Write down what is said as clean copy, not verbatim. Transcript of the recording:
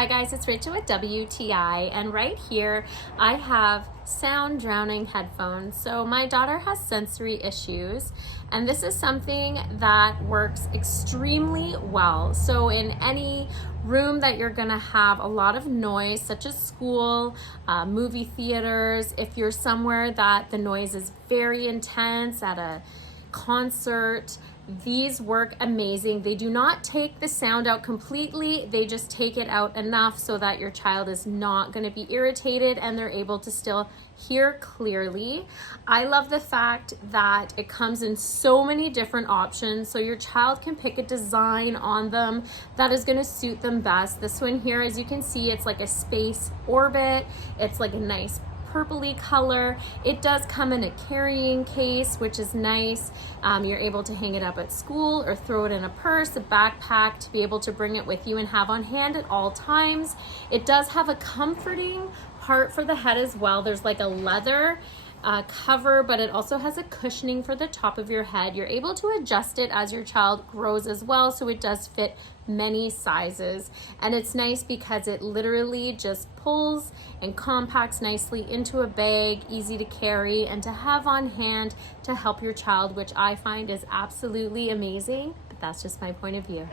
Hi guys, it's Rachel with WTI, and right here I have sound drowning headphones. So my daughter has sensory issues, and this is something that works extremely well. So in any room that you're gonna have a lot of noise, such as school, movie theaters, if you're somewhere that the noise is very intense, at a concert, these work amazing. They do not take the sound out completely, they just take it out enough so that your child is not going to be irritated and they're able to still hear clearly. I love the fact that it comes in so many different options, so your child can pick a design on them that is going to suit them best. This one here, as you can see, it's like a space orbit. It's like a nice purpley color. It does come in a carrying case, which is nice. You're able to hang it up at school or throw it in a purse, a backpack, to be able to bring it with you and have on hand at all times. It does have a comforting part for the head as well. There's like a leather cover, but it also has a cushioning for the top of your head. You're able to adjust it as your child grows as well, so it does fit many sizes. And it's nice because it literally just pulls and compacts nicely into a bag, easy to carry and to have on hand to help your child, which I find is absolutely amazing. But that's just my point of view.